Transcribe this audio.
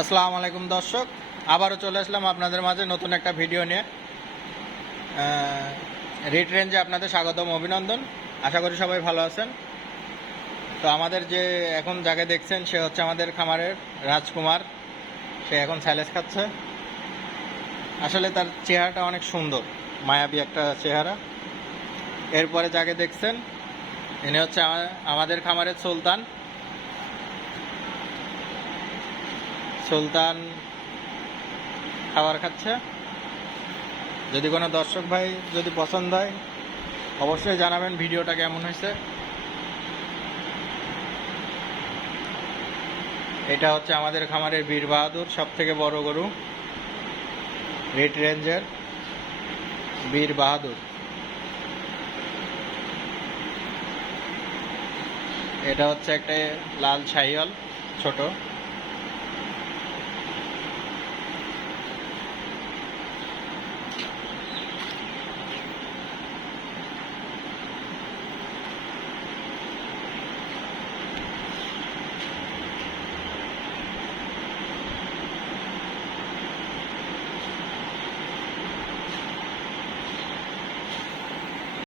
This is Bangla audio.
আসসালামু আলাইকুম দর্শক, আবারও চলে আসলাম আপনাদের মাঝে নতুন একটা ভিডিও নিয়ে। রেড রেঞ্জে আপনাদের স্বাগতম, অভিনন্দন। আশা করি সবাই ভালো আছেন। তো আমাদের যে এখন যাকে দেখছেন সে হচ্ছে আমাদের খামারের রাজকুমার। সে এখন সাইলেজ খাচ্ছে। আসলে তার চেহারাটা অনেক সুন্দর, মায়াবী একটা চেহারা। এরপরে যাকে দেখছেন ইনি হচ্ছে আমাদের খামারের সুলতান। সুলতান খাবার খাচ্ছে। যদি কোনো দর্শক ভাই যদি পছন্দ হয় অবশ্যই জানাবেন ভিডিওটা কেমন হয়েছে। এটা হচ্ছে আমাদের খামারের বীর বাহাদুর, সব থেকে বড় গরু, রেড রেঞ্জের বীর বাহাদুর। এটা হচ্ছে একটা লাল শাহিওয়াল, ছোট।